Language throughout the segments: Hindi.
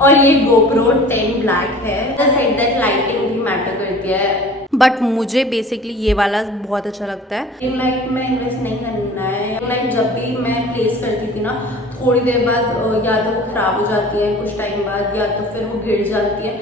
और ये GoPro 10 ब्लैक है। सेड दैट लाइटिंग भी मैटर करती है, बट मुझे बेसिकली ये वाला बहुत अच्छा लगता है। रिंग लाइट में इन्वेस्ट नहीं करना है। रिंग लाइट जब भी मैं प्लेस करती थी ना, थोड़ी देर बाद या तो वो खराब हो जाती है कुछ टाइम बाद, या तो फिर वो गिर जाती है।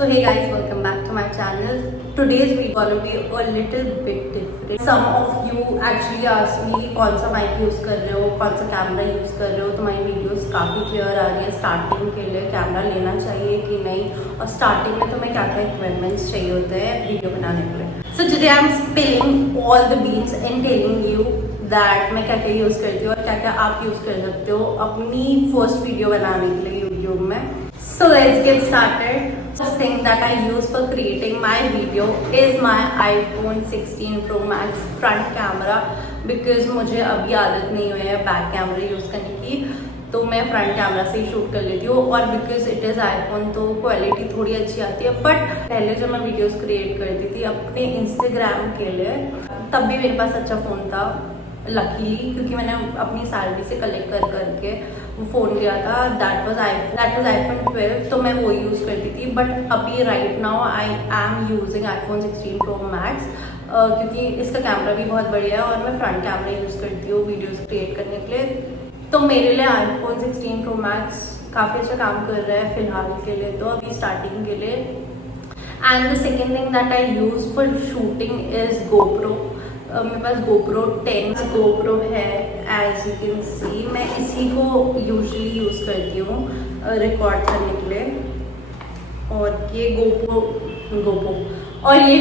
So hey guys, welcome back to my channel. Today's video gonna be a little bit different. Some of you actually asked me कि कौन सा माइक यूज़ कर रहे हो, कौन सा कैमरा यूज़ कर रहे हो। तो हमारी वीडियोस काफ़ी क्लियर आ रही है। स्टार्टिंग के लिए कैमरा लेना चाहिए कि नहीं, और स्टार्टिंग में तुम्हें क्या क्या इक्विपमेंट्स चाहिए होते हैं वीडियो बनाने के लिए। So today I'm spilling all the beans and telling you that मैं क्या क्या यूज़ करती हूँ और क्या क्या आप यूज़ कर सकते हो अपनी फर्स्ट वीडियो बनाने के लिए यूट्यूब में। So let's get started. First thing that I use for creating my video is my iPhone 16 Pro Max front camera, because मुझे अभी आदत नहीं हुई है बैक कैमरा यूज़ करने की, तो मैं फ्रंट कैमरा से ही शूट कर लेती हूँ। और बिकॉज इट इज़ आईफोन तो क्वालिटी थोड़ी अच्छी आती है। बट पहले जब मैं वीडियोस क्रिएट करती थी अपने इंस्टाग्राम के लिए, तब भी मेरे पास अच्छा फ़ोन था लकीली, क्योंकि मैंने अपनी सैलरी से कलेक्ट कर करके वो फ़ोन लिया था। दैट वाज iPhone 12, तो मैं वो यूज़ करती थी। बट अभी right now I am using iPhone 16 Pro Max, क्योंकि इसका कैमरा भी बहुत बढ़िया है और मैं फ्रंट कैमरा यूज़ करती हूँ वीडियोज़ क्रिएट करने के लिए। तो मेरे लिए iPhone 16 Pro Max काफ़ी अच्छा काम कर रहा है फ़िलहाल के लिए, तो अभी स्टार्टिंग के लिए। And the second thing that I use for shooting is GoPro। मेरे पास GoPro 10 GoPro है, एज यू कैन सी। मैं इसी को यूजुअली यूज़ करती हूँ रिकॉर्ड करने के लिए। और ये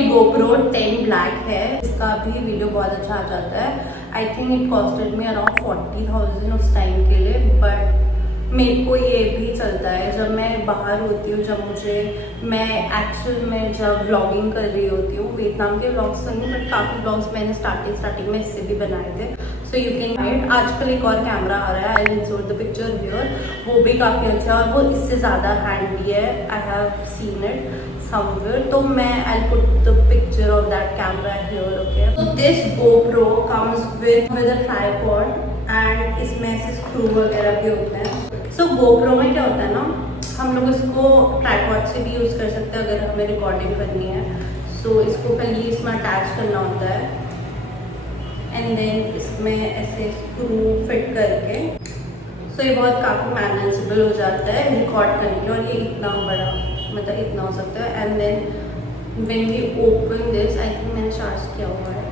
GoPro 10 ब्लैक है। इसका भी वीडियो बहुत अच्छा आ जाता है। I think it costed me around 40,000 उस टाइम के लिए। बट मेरे को ये भी चलता है जब मैं बाहर होती हूँ, मैं एक्चुअल में जब व्लॉगिंग कर रही होती हूँ। वियतनाम के व्लॉग्स तो नहीं, बट काफ़ी व्लॉग्स मैंने स्टार्टिंग में इससे भी बनाए थे। सो यू कैन राइट। आजकल एक और कैमरा आ रहा है, आई इंसर्ट द पिक्चर हियर, वो भी काफ़ी अच्छा है और वो इससे ज़्यादा हैंडी है। I have seen it somewhere, तो मैं I put the picture of that camera here. Okay, तो this GoPro comes with a tripod and इसमें ऐसे स्क्रू वगैरह भी होते हैं। सो GoPro में क्या होता है ना, हम लोग इसको ट्राइपॉड से भी यूज़ कर सकते हैं अगर हमें रिकॉर्डिंग करनी है। सो इसको खाली इसमें अटैच करना होता है एंड देन इसमें ऐसे स्क्रू फिट करके, सो ये बहुत काफ़ी मैनेजेबल हो जाता है रिकॉर्ड करने के लिए। और ये इतना बड़ा, मतलब इतना हो सकता है। And then when we open this, I think मैंने चार्ज किया हुआ है।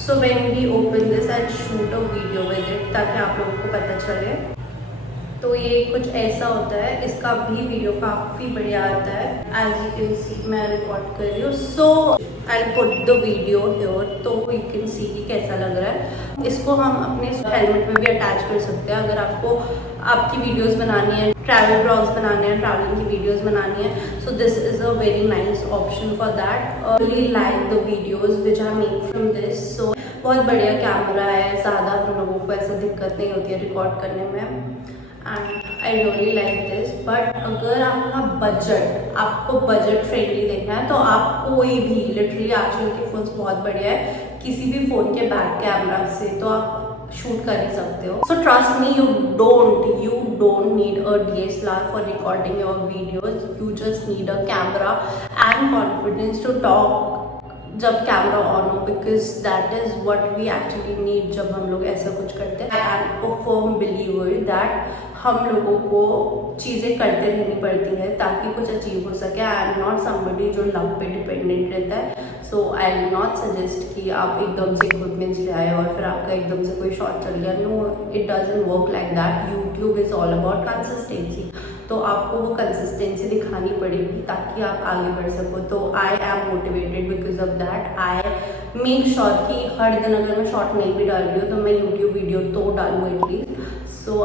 So when we open this, I'll shoot a video with it ताकि आप लोगों को पता चले। तो ये कुछ ऐसा होता है। इसका भी वीडियो काफ़ी बढ़िया आता है। एज यू कैन सी मैं रिकॉर्ड कर रही हूँ। So I put the video here, तो यू कैन सी कि कैसा लग रहा है। इसको हम अपने हेलमेट में भी अटैच कर सकते हैं अगर आपको आपकी वीडियोस बनानी है, ट्रैवल ब्लॉग्स बनाने हैं, ट्रैवलिंग की वीडियोस बनानी है। So this is a very nice option for that. Really like the videos which I make from this. So बहुत बढ़िया कैमरा है, ज़्यादा हम लोगों को ऐसा दिक्कत नहीं होती है रिकॉर्ड करने में। And I really like this. But अगर आपको बजट फ्रेंडली देखना है, तो आप कोई भी लिटरली आजकल के फ़ोन्स बहुत बढ़िया है, किसी भी फ़ोन के बैक कैमरा से तो आप शूट कर ही सकते हो। So trust me, you don't need a DSLR for recording your videos. You just need a camera and confidence to talk जब कैमरा ऑन हो, because that is what we actually need जब हम लोग ऐसा कुछ करते हैं। I am a firm believer that हम लोगों को चीज़ें करते रहनी पड़ती है ताकि कुछ अचीव हो सके। आई एम नॉट समबडी जो लक पे डिपेंडेंट रहता है। सो आई विल नॉट सजेस्ट कि आप एकदम से इक्विपमेंट्स ले आए और फिर आपका एकदम से कोई शॉट चल गया। No, it doesn't work like that. YouTube is all about consistency. तो आपको वो कंसिस्टेंसी दिखानी पड़ेगी ताकि आप आगे बढ़ सको। तो I am motivated because of that. I make sure कि हर दिन अगर मैं शॉर्ट नहीं भी डाल रही हूँ तो मैं यूट्यूब वीडियो तो डालूँ at least. So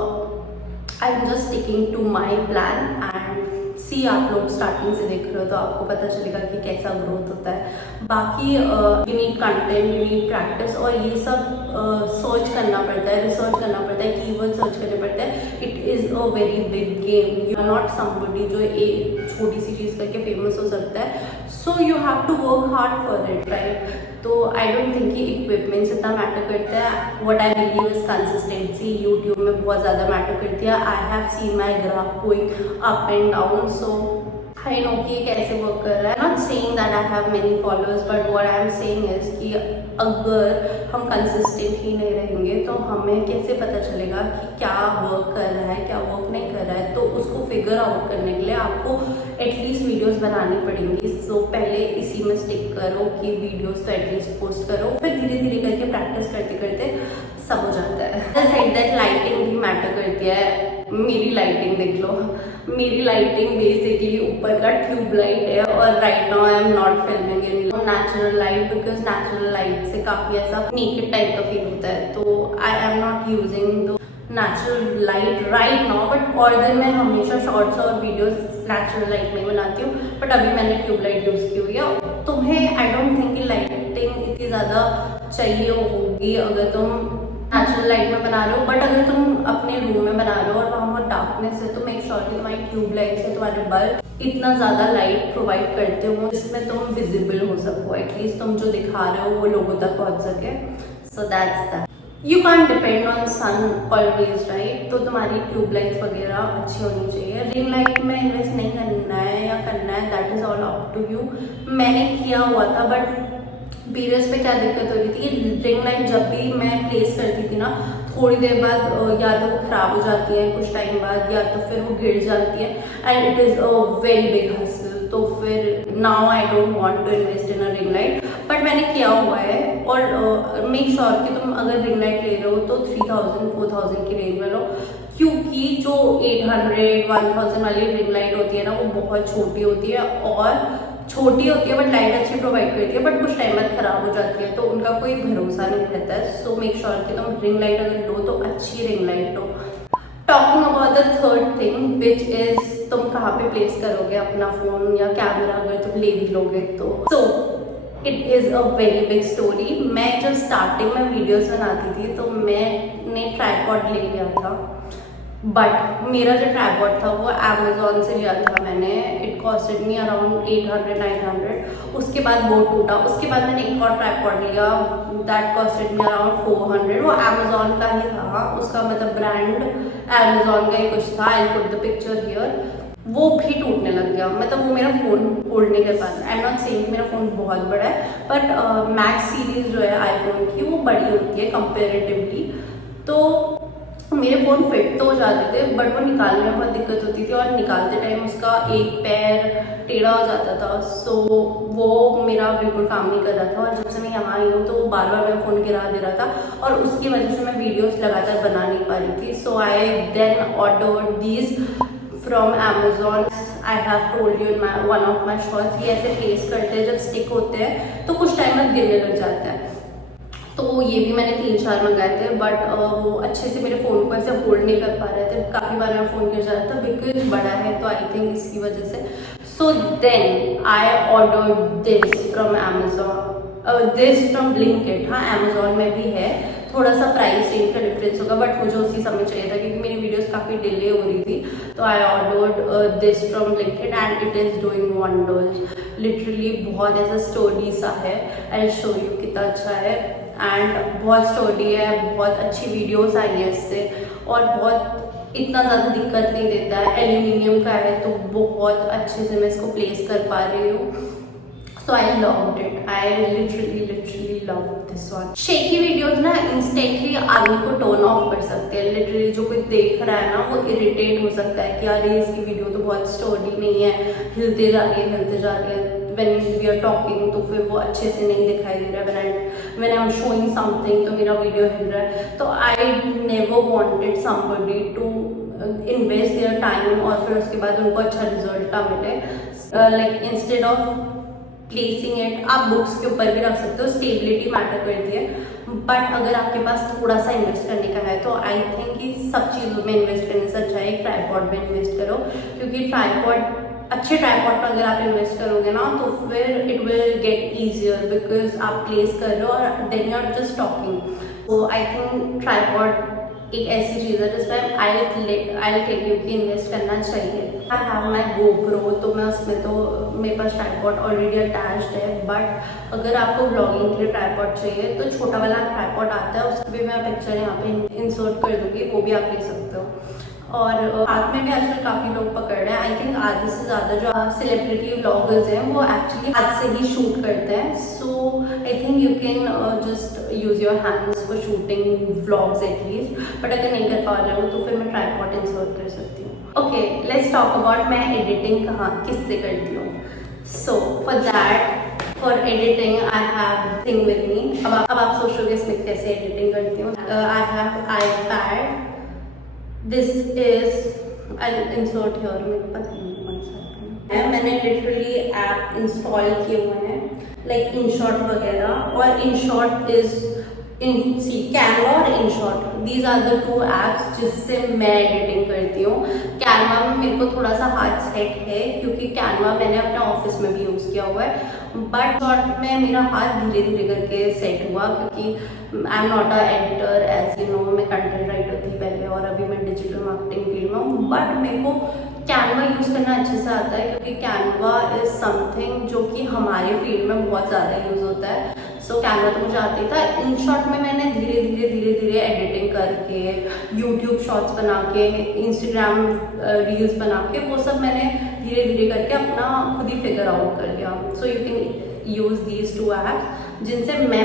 I am just sticking to my plan and see. आप लोग स्टार्टिंग से देख रहे हो तो आपको पता चलेगा कि कैसा ग्रोथ होता है। बाकी you need content, you need practice, और ये सब सर्च करना पड़ता है, रिसर्च करना पड़ता है, कीवर्ड सर्च करने पड़ते हैं। It is a very big game. You are not somebody जो एक छोटी सी चीज़ करके फेमस हो सकता है। So you have to work hard for it, right. तो आई डोंट थिंक कि इक्विपमेंट्स इतना मैटर करता है। What I believe is consistency YouTube में बहुत ज़्यादा मैटर करती है। I have seen my graph going up and down, so I know कि ये कैसे वर्क कर रहा है। Not saying that I have many followers, but what I am saying is कि अगर हम कंसिस्टेंट ही नहीं रहेंगे तो हमें कैसे पता चलेगा कि क्या वर्क कर रहा है, क्या वर्क नहीं कर रहा है। तो उसको फिगर आउट करने के लिए आपको एटलीस्ट वीडियोस बनानी पड़ेंगी। सो पहले इसी में स्टिक करो कि वीडियोस तो एटलीस्ट पोस्ट करो, फिर धीरे धीरे करके प्रैक्टिस करते करते सब हो जाता है। सेड दैट लाइटिंग भी मैटर करती है। मेरी लाइटिंग देख लो, मेरी लाइटिंग बेसिकली ऊपर का ट्यूब लाइट है और right now I am not filming in natural light, because natural light से काफ़ी ऐसा नेकेड टाइप का फील होता है। तो आई am not using the natural light right now, but और दिन मैं हमेशा शॉर्ट्स और वीडियोस नेचुरल लाइट में बनाती हूँ, बट अभी मैंने ट्यूब लाइट यूज़ की हुई है। तुम्हें आई डोंट थिंक कि लाइटिंग इतनी ज़्यादा चाहिए होगी अगर तुम नेचुरल लाइट में बना रहे हो, बट अगर तुम अपने रूम में बना रहे हो और वहाँ बहुत डार्कनेस है तो मेक श्योर कि तुम्हारी ट्यूब लाइट से तुम्हारे बल्ब इतना ज़्यादा लाइट प्रोवाइड करते हो जिसमें तुम विजिबल हो सको, एटलीस्ट तुम जो दिखा रहे हो वो लोगों तक पहुँच सके। So that's that. You can depend on sun always, right. तो तुम्हारी ट्यूब लाइट्स वगैरह अच्छी होनी चाहिए। रिंग लाइट में इन्वेस्ट नहीं करना है या करना है, that is all up to you. मैंने किया हुआ था, बट पीरियड्स पे क्या दिक्कत हो रही थी कि रिंग लाइट जब भी मैं प्लेस करती थी ना, थोड़ी देर बाद या तो खराब हो जाती है कुछ टाइम बाद, या तो फिर वो गिर जाती है and it is a very big hassle. तो फिर now I don't want to invest in a ring light, but मैंने किया हुआ है। और मेक श्योर कि तुम अगर रिंग लाइट ले रहे हो तो 3000-4000 की रेंज में लो, क्योंकि जो 800-1000 वाली रिंग लाइट होती है ना, वो बहुत छोटी होती है और छोटी होती है बट लाइट अच्छी प्रोवाइड करती है, बट कुछ टाइम बाद खराब हो जाती है, तो उनका कोई भरोसा नहीं रहता है। सो मेक श्योर कि तुम रिंग लाइट अगर लो तो अच्छी ring light low. Talking about the third thing which is तुम कहाँ पे प्लेस करोगे अपना फोन या कैमरा अगर तुम ले भी लोगे तो। So it is a very big story. मैं जब स्टार्टिंग में वीडियोस बनाती थी तो मैंने ट्राइपॉड ले लिया था, बट मेरा जो ट्राइपॉड था वो अमेजोन से लिया था मैंने। It costed me around 800-900। उसके बाद वो टूटा। उसके बाद मैंने एक और ट्राइपॉड लिया, दैट कॉस्टेड मी अराउंड 400। वो अमेजोन का ही था, उसका मतलब ब्रांड अमेजोन का ही कुछ था। आई पुट द पिक्चर हियर। वो भी टूटने लग गया, मतलब वो मेरा फ़ोन होल्ड नहीं कर पाता। आई एम नॉट सेइंग मेरा फ़ोन बहुत बड़ा है, बट मैक्स सीरीज़ जो है आईफोन की वो बड़ी होती है कंपेरेटिवली। तो मेरे फ़ोन फिट तो हो जाते थे, बट वो निकालने में बहुत दिक्कत होती थी और निकालते टाइम उसका एक पैर टेढ़ा हो जाता था। सो वो मेरा बिल्कुल काम नहीं कर रहा था, और जब से मैं यहाँ आई हूँ तो वो बार बार मेरा फ़ोन गिरा दे रहा था और उसकी वजह से मैं वीडियोस लगातार बना नहीं पा रही थी। So I then ordered these from Amazon. I have told you in my one of my shorts, ये ऐसे प्लेस करते हैं, जब स्टिक होते हैं तो कुछ टाइम बाद गिरने लग जाता है। तो ये भी मैंने 3-4 मंगाए थे, बट वो अच्छे से मेरे फ़ोन को ऐसे होल्ड नहीं कर पा रहे थे। काफ़ी बार मेरा फ़ोन गिर जाता था, बिकॉज बड़ा है तो आई थिंक इसकी वजह से। So then I ordered this from Amazon, this from Blinkit. हाँ, अमेजोन में भी है, थोड़ा सा प्राइस रेंज का डिफरेंस होगा, बट मुझे उसी समय चाहिए था क्योंकि मेरी वीडियोस काफ़ी डिले हो रही थी। तो आई ordered this from Blinkit and it is doing wonders. Literally बहुत ऐसा स्टोरी सा है, आई शो यू कितना अच्छा है। एंड बहुत स्टोरी है, बहुत अच्छी वीडियोस आई है इससे, और बहुत इतना ज़्यादा दिक्कत नहीं देता है। एल्यूमिनियम का है तो बहुत अच्छे से मैं इसको प्लेस कर पा रही हूँ। So I loved it, I literally love this one. Shaky videos ना इंस्टेंटली आदमी को टर्न ऑफ कर सकते हैं। लिटरली जो कोई देख रहा है ना वो इरिटेट हो सकता है कि अरे इसकी वीडियो तो बहुत स्टोरी नहीं है, हिलते जा रही है। When we are talking तो फिर वो अच्छे से नहीं दिखाई दे रहा है। when I'm showing something तो मेरा वीडियो हिल रहा है। तो I never wanted somebody to invest their time और फिर उसके बाद उनको अच्छा रिजल्ट ना मिले। like instead of placing it, आप बुक्स के ऊपर भी रख सकते हो, स्टेबिलिटी मैटर करती है। बट अगर आपके पास थोड़ा सा इन्वेस्ट करने का है तो आई थिंक कि सब चीज़ों में इन्वेस्ट करने से अच्छा है एक ट्राइपॉड में इन्वेस्ट करो, क्योंकि ट्राइपॉड अच्छे ट्राइपॉड पर अगर आप इन्वेस्ट करोगे ना तो फिर it will get easier, because आप प्लेस कर रहे हो और then you are just talking. तो आई थिंक ट्राईपॉड एक ऐसी चीज़ है जिस पर आई टेल यू कि इन्वेस्ट करना चाहिए। आई हैव माई GoPro, तो मैं उसमें तो मेरे पास ट्राईपॉड ऑलरेडी अटैच्ड है, बट अगर आपको ब्लॉगिंग के लिए ट्राईपॉड चाहिए तो छोटा वाला ट्राईपॉड आता है, उसकी भी मैं पिक्चर यहाँ पे इंसर्ट कर दूँगी, वो भी आप ले सकते हो। और हाथ में भी आजकल काफ़ी लोग पकड़ रहे हैं। आई थिंक आधे से ज़्यादा जो सेलिब्रिटी व्लॉगर्स हैं वो एक्चुअली हाथ से ही शूट करते हैं। So I think you can just use your hands for shooting vlogs at least, but अगर नहीं कर पा रहे हो तो फिर मैं ट्राईपॉड इंसर्ट कर सकती हूँ। ओके, लेट्स टॉक अबाउट मैं एडिटिंग कहाँ किससे करती हूँ। So for that, for editing I have thing with me. अब आप सोचोगे इसमें कैसे एडिटिंग करती हूँ। I have iPad. This is, I'll insert here, मेरे पास नहीं है। मैंने लिटरली ऐप इंस्टॉल किए हुए हैं लाइक InShot वगैरह, और InShot इज कैनवा और InShot, these are the 2 apps जिससे मैं एडिटिंग करती हूँ। कैनवा में मेरे को थोड़ा सा हाथ सेट है क्योंकि कैनवा मैंने अपने ऑफिस में भी यूज़ किया हुआ है, बट शॉर्ट में मेरा हाथ धीरे धीरे करके सेट हुआ क्योंकि I am not a editor, as you know. मैं कंटेंट राइटर थी पहले और अभी मैं डिजिटल मार्केटिंग फील्ड में हूँ, बट मेरे को कैनवा यूज़ करना अच्छे से आता है क्योंकि कैनवा इज़ समथिंग जो कि हमारे फील्ड में बहुत ज़्यादा यूज़ होता है। सो कैनवा तो मुझे आता ही था। InShot में मैंने धीरे धीरे एडिटिंग करके, यूट्यूब शॉर्ट्स बना के, इंस्टाग्राम रील्स बना के, वो सब मैंने धीरे धीरे करके अपना खुद ही फिगर आउट कर लिया। सो you can use these 2 apps जिनको मैं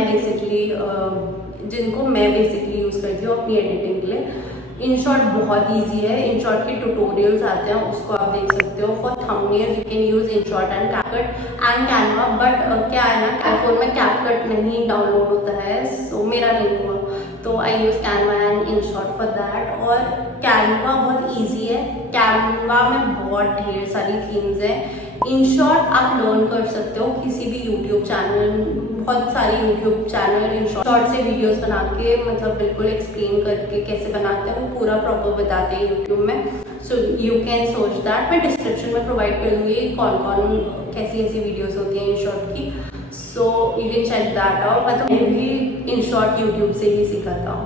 बेसिकली यूज़ करती हूँ अपनी एडिटिंग के लिए। InShot बहुत इजी है, InShot के ट्यूटोरियल्स आते हैं, उसको आप देख सकते हो। For thumbnail you can use InShot and CapCut and Canva, but क्या है ना, आईफोन में CapCut नहीं डाउनलोड होता है, सो मेरा नहीं हुआ, तो I use Canva and InShot for that. और कैनवा बहुत ईजी है, कैनवा में बहुत ढेर सारी थीम्स हैं। InShot आप लर्न कर सकते हो किसी भी यूट्यूब चैनल, बहुत सारे यूट्यूब चैनल InShot से वीडियोस बना के, मतलब बिल्कुल एक्सप्लेन करके कैसे बनाते हैं वो पूरा प्रॉपर बताते हैं यूट्यूब में। सो यू कैन सोच दैट। मैं डिस्क्रिप्शन में प्रोवाइड कर दूंगी कौन कौन कैसी ऐसी वीडियोस होती हैं InShot की, so you can check that out. मतलब मैं भी InShot यूट्यूब से ही सीखा था।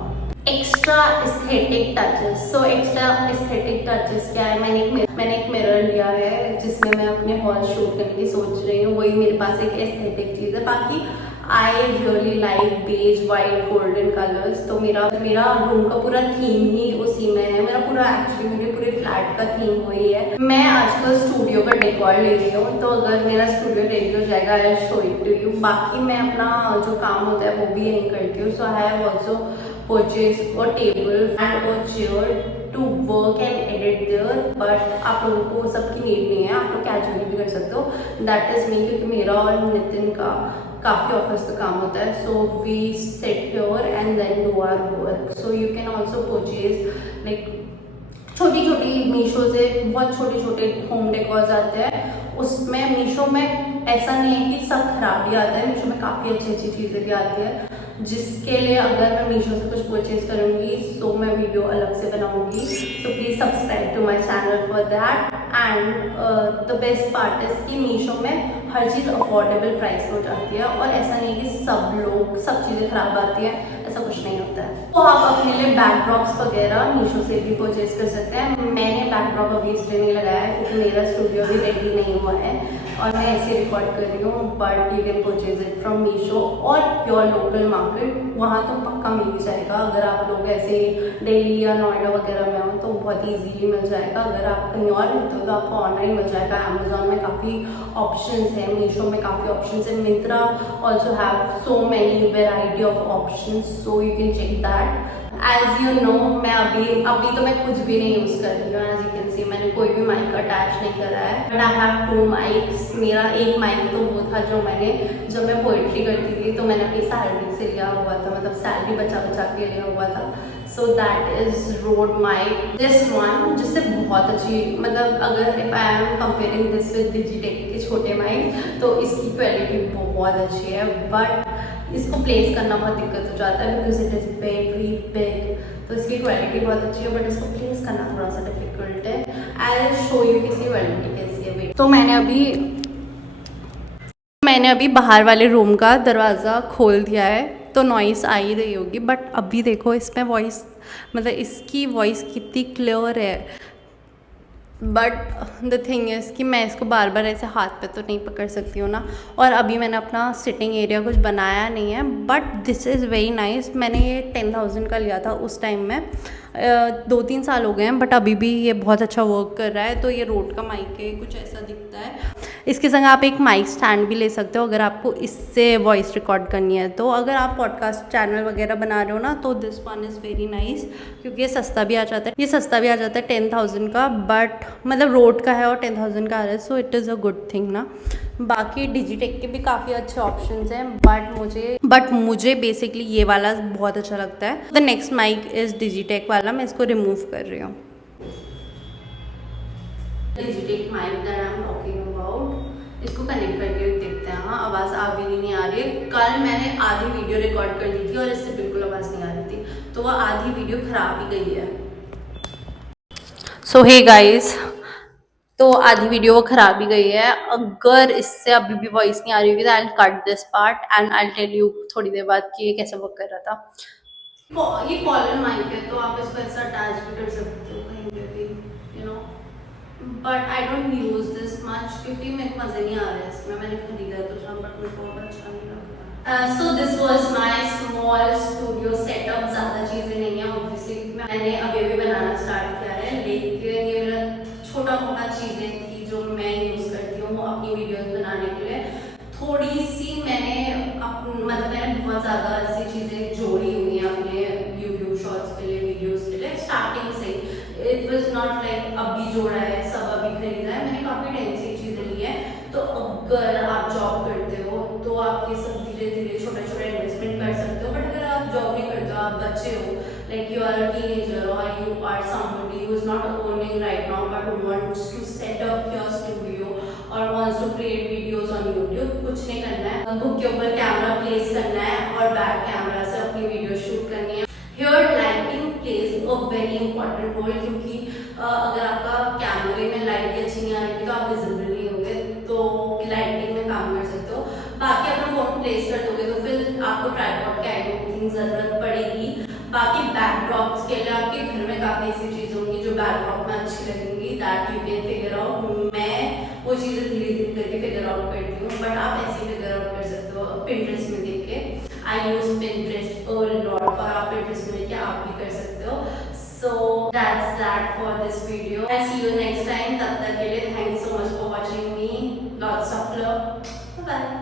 Extra aesthetic touches. So extra aesthetic touches क्या है, मैंने एक मिरर लिया है जिसमें मैं अपने हॉल शूट करने की सोच रही हूँ, वही मेरे पास एक एस्थेटिक चीज़ है। बाकी I really like beige, white, golden colours, तो मेरा रूम का पूरा थीम ही उसी में है। मेरे पूरे फ्लैट का थीम वही है। मैं आजकल स्टूडियो का डेकोर ले रही हूँ, तो अगर मेरा स्टूडियो रेडी हो जाएगा I show it to you. बाकी मैं अपना जो काम होता है वो भी यही करती हूँ। So I have also purchase a table and a chair to work and edit there, but आप लोगों को वो सब की नीड नहीं है, आप लोग कैजुअली भी कर सकते हो। दैट इज मी, क्योंकि मेरा और नितिन का काफ़ी ऑफिस का काम होता है। So we set here and then do our work. So you can also purchase like छोटी मीशो से बहुत छोटे होम डेकोर्स आते हैं। उसमें मीशो में ऐसा नहीं है कि सब खराब ही आता है, मीशो में काफ़ी अच्छी चीज़ें भी आती है, जिसके लिए अगर मैं मीशो से कुछ परचेज करूँगी सो मैं वीडियो अलग से बनाऊँगी। So please subscribe to my channel for that. And the best part is कि मीशो में हर चीज़ अफोर्डेबल प्राइस हो जाती है, और ऐसा नहीं कि सब चीज़ें खराब आती हैं, ऐसा कुछ नहीं होता है। तो आप अपने लिए बैकड्रॉप्स वगैरह मीशो से भी परचेज कर सकते हैं। मैंने बैकड्रॉप अभी इसलिए नहीं लगाया है क्योंकि मेरा स्टूडियो भी रेडी नहीं हुआ है और मैं ऐसे रिकॉर्ड कर रही हूँ, but you can purchase it from Meesho और योर लोकल मार्केट, वहाँ तो पक्का मिल जाएगा। अगर आप लोग ऐसे दिल्ली या नोएडा वगैरह में हो तो बहुत ईजीली मिल जाएगा। अगर आप कहीं और रहते हो तो आपको ऑनलाइन मिल जाएगा। अमेजोन में काफ़ी ऑप्शंस हैं, मीशो में काफ़ी ऑप्शंस हैं, Myntra also have so many variety of options, so you can check that. As you know, मैं अभी तो मैं कुछ भी नहीं यूज़ कर रही हूँ। एज यू कैन सी मैंने कोई भी माइक अटैच नहीं करा है, बट आई हैव 2 माइक्स। मेरा एक माइक तो वो था जो जब मैं पोइट्री करती थी तो मैंने अपनी सैलरी से लिया हुआ था, मतलब सैलरी बचा के लिया हुआ था। So that is Rode mic, this one, जिससे बहुत अच्छी, मतलब अगर if I am comparing this with Digitek के छोटे माइक तो इसकी क्वालिटी बहुत अच्छी है, बट इसको प्लेस करना बहुत दिक्कत हो जाता है because it is very big. तो इसकी क्वालिटी बहुत अच्छी है बट इसको प्लेस करना थोड़ा सा डिफिकल्ट है। आई विल शो यू किसी क्वालिटी कैसी है। तो मैंने अभी बाहर वाले रूम का दरवाज़ा खोल दिया है तो नॉइस आ ही रही होगी, बट अभी देखो इसमें वॉइस, मतलब इसकी वॉइस कितनी क्लियर है। बट द थिंग इज़ कि मैं इसको बार बार ऐसे हाथ पे तो नहीं पकड़ सकती हूँ ना, और अभी मैंने अपना सिटिंग एरिया कुछ बनाया नहीं है, but this is very nice. मैंने ये 10,000 का लिया था उस टाइम में, 2-3 साल हो गए हैं, बट अभी भी ये बहुत अच्छा वर्क कर रहा है। तो ये रोड का माइक है, कुछ ऐसा दिखता है। इसके संग आप एक माइक स्टैंड भी ले सकते हो अगर आपको इससे वॉइस रिकॉर्ड करनी है। तो अगर आप पॉडकास्ट चैनल वगैरह बना रहे हो ना, तो this one is very nice, क्योंकि ये सस्ता भी आ जाता है। ये सस्ता भी आ जाता है 10,000 का, बट मतलब रोड का है और 10,000 का आ रहा है, so it is a good thing ना। बाकी डिजिटेक के भी काफ़ी अच्छे ऑप्शंस हैं, बट मुझे बेसिकली ये वाला बहुत अच्छा लगता है। The next mic is Digitek वाला, मैं इसको रिमूव कर रही हूँ। Digitek mic that I am talking about, इसको कनेक्ट करके देखते हैं। हाँ, आवाज़ आ भी नहीं आ रही है। कल मैंने आधी वीडियो रिकॉर्ड कर दी थी और इससे बिल्कुल आवाज़ नहीं आ रही थी, तो वह आधी वीडियो खराब ही गई है। सो हे गाइस, तो आधी वीडियो वो खराब ही गई है। अगर इससे अभी भी वॉइस नहीं आ रही होगी तो I will cut this part and I tell you थोड़ी देर बाद कि ये कैसे वर्क कर रहा था। ये कॉलर माइक है, तो आप इसको ऐसा अटैच भी कर सकते हो कहीं पे भी, you know, but I don't use this much क्योंकि मेरे को मज़े नहीं आ रहा है इसमें। मैंने खरीदा तो था, बट मेरे को अच्छा नहीं लगा। So this was my small studio setup. ज़्यादा चीज़ें नहीं है ऑब्वियसली, मैंने अभी अभी बनाना स्टार्ट किया है, लेकिन ये मेरा छोटा मोटा चीज़ें थी जो मैं यूज़ करती हूँ अपनी वीडियोस बनाने के लिए। थोड़ी सी मैंने मतलब मैंने बहुत ज़्यादा ऐसी चीज़ें जोड़ी हुई हैं अपने यूट्यूब शॉर्ट्स के लिए, वीडियोस के लिए, स्टार्टिंग से। इट वॉज नॉट लाइक अभी जोड़ा है, सब अभी खरीदा है, मैंने काफ़ी टाइम से चीज़ें ली हैं। तो अगर आप जॉब करते हो तो आप ये सब धीरे धीरे छोटा छोटा इन्वेस्टमेंट कर सकते हो, बट अगर आप जॉब नहीं करते हो, आप बच्चे हो, like you are a teenager or you are somebody who is not earning right now but who wants to set up your studio or wants to create videos on YouTube, कुछ नहीं करना है, बुक के ऊपर कैमरा प्लेस करना है और बैक कैमरा से अपनी वीडियो शूट करनी है। Here lighting plays a very important role, क्योंकि अगर आपका कैमरे में लाइट अच्छी नहीं आ रही तो आप विजिबल नहीं होंगे, तो लाइटिंग में काम कर सकते हो। बाकी अगर फोन प्लेस कर दोगे तो फिर आपको ट्राइपॉड की आई डोंट थिंक जरूरत पड़ेगी। बाकी बैकड्रॉप्स के लिए आपके घर में काफ़ी ऐसी चीज़ें होंगी जो बैकड्रॉप में अच्छी लगेंगी, that you can figure out. मैं वो चीज़ें धीरे धीरे करके फिगर आउट करती हूँ, बट आप ऐसे फिगर आउट कर सकते हो पिंटरेस्ट में देख के। आई यूज पिंटरेस्ट अ लॉट, और आप पिंटरेस्ट में देख के आप भी कर सकते हो। So that's that for this video. I see you next time. तब तक के लिए thank you so much for watching me. Lots of love. Bye.